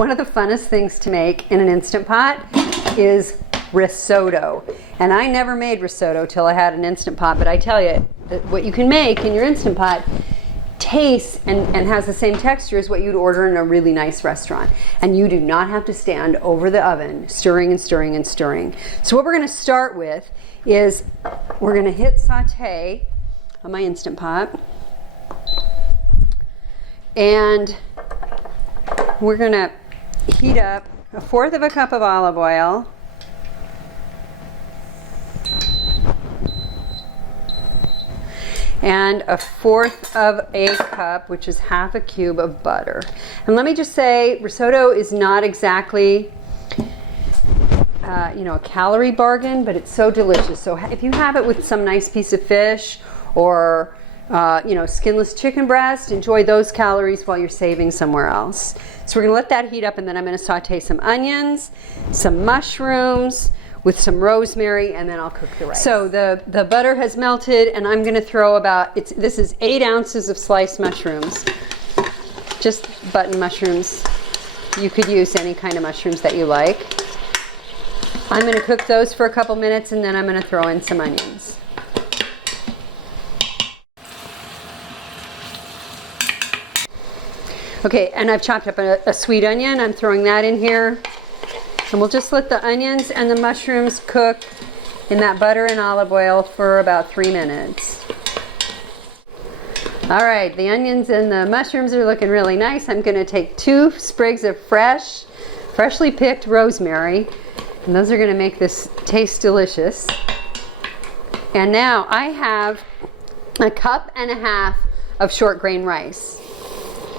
One of the funnest things to make in an Instant Pot is risotto. And I never made risotto till I had an Instant Pot, but I tell you, what you can make in your Instant Pot tastes and has the same texture as what you'd order in a really nice restaurant. And you do not have to stand over the oven stirring and stirring and stirring. So what we're going to start with is we're going to hit saute on my Instant Pot. And we're going to heat up 1/4 cup of olive oil. And 1/4 cup, which is 1/2 cube of butter. And let me just say, risotto is not exactly, a calorie bargain, but it's so delicious. So if you have it with some nice piece of fish or, skinless chicken breast, enjoy those calories while you're saving somewhere else. So we're gonna let that heat up, and then I'm gonna saute some onions, some mushrooms, with some rosemary, and then I'll cook the rice. So the butter has melted, and I'm gonna throw this is 8 ounces of sliced mushrooms. Just button mushrooms. You could use any kind of mushrooms that you like. I'm gonna cook those for a couple minutes, and then I'm gonna throw in some onions. Okay, and I've chopped up a sweet onion. I'm throwing that in here. And we'll just let the onions and the mushrooms cook in that butter and olive oil for about 3 minutes. All right, the onions and the mushrooms are looking really nice. I'm gonna take 2 sprigs of freshly picked rosemary, and those are gonna make this taste delicious. And now I have 1.5 cups of short grain rice.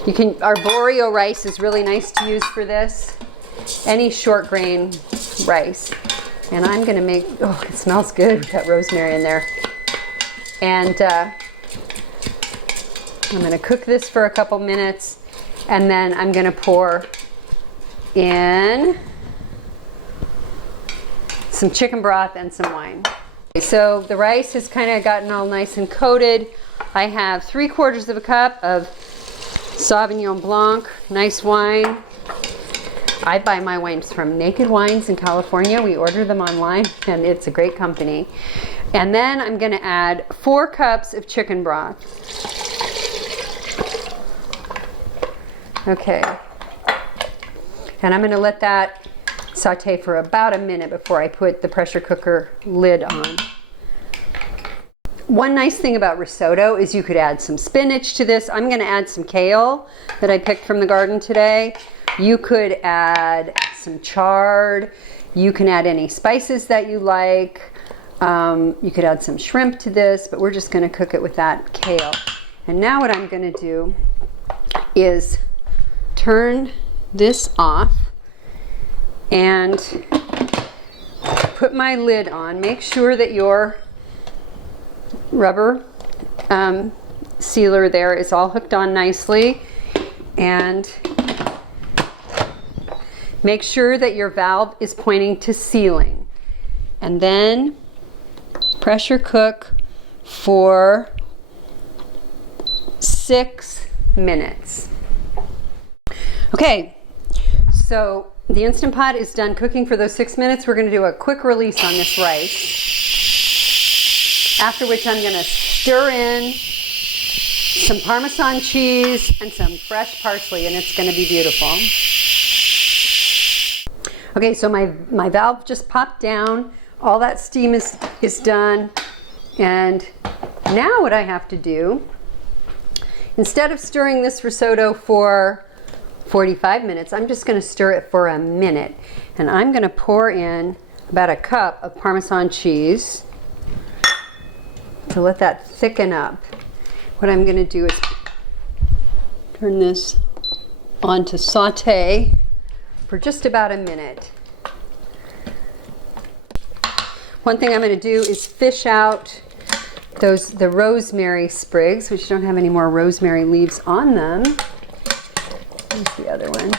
Arborio rice is really nice to use for this. Any short grain rice. And I'm gonna make, it smells good with that rosemary in there. And I'm gonna cook this for a couple minutes, and then I'm gonna pour in some chicken broth and some wine. So the rice has kind of gotten all nice and coated. I have 3/4 cup of Sauvignon Blanc, nice wine. I buy my wines from Naked Wines in California. We order them online, and it's a great company. And then I'm gonna add 4 cups of chicken broth. Okay. And I'm gonna let that saute for about a minute before I put the pressure cooker lid on. One nice thing about risotto is you could add some spinach to this. I'm gonna add some kale that I picked from the garden today. You could add some chard. You can add any spices that you like. You could add some shrimp to this, but we're just gonna cook it with that kale. And now what I'm gonna do is turn this off and put my lid on. Make sure that your rubber sealer there is all hooked on nicely, and make sure that your valve is pointing to sealing, and then pressure cook for 6 minutes. Okay, so the Instant Pot is done cooking for those 6 minutes. We're going to do a quick release on this rice. After which I'm going to stir in some Parmesan cheese and some fresh parsley, and it's going to be beautiful. Okay, so my valve just popped down. All that steam is done. And now what I have to do, instead of stirring this risotto for 45 minutes, I'm just going to stir it for a minute. And I'm going to pour in about 1 cup of Parmesan cheese to let that thicken up. What I'm going to do is turn this on to saute for just about a minute. One thing I'm going to do is fish out the rosemary sprigs, which don't have any more rosemary leaves on them. Here's the other one.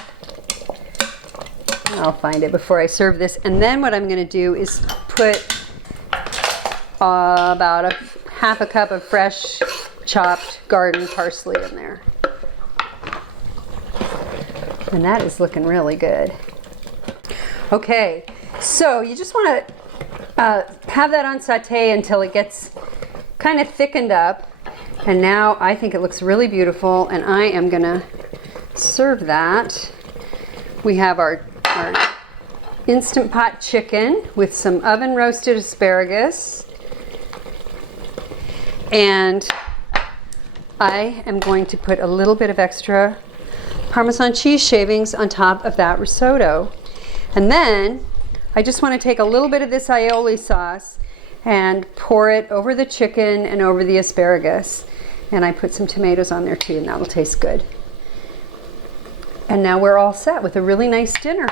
I'll find it before I serve this. And then what I'm going to do is put about 1/2 cup of fresh chopped garden parsley in there. And that is looking really good. Okay, so you just want to have that on saute until it gets kind of thickened up. And now I think it looks really beautiful, and I am gonna serve that. We have our Instant Pot chicken with some oven roasted asparagus. And I am going to put a little bit of extra Parmesan cheese shavings on top of that risotto. And then I just want to take a little bit of this aioli sauce and pour it over the chicken and over the asparagus. And I put some tomatoes on there too, and that'll taste good. And now we're all set with a really nice dinner.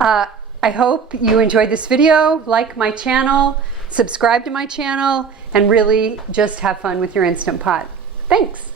I hope you enjoyed this video. Like my channel, subscribe to my channel, and really just have fun with your Instant Pot. Thanks.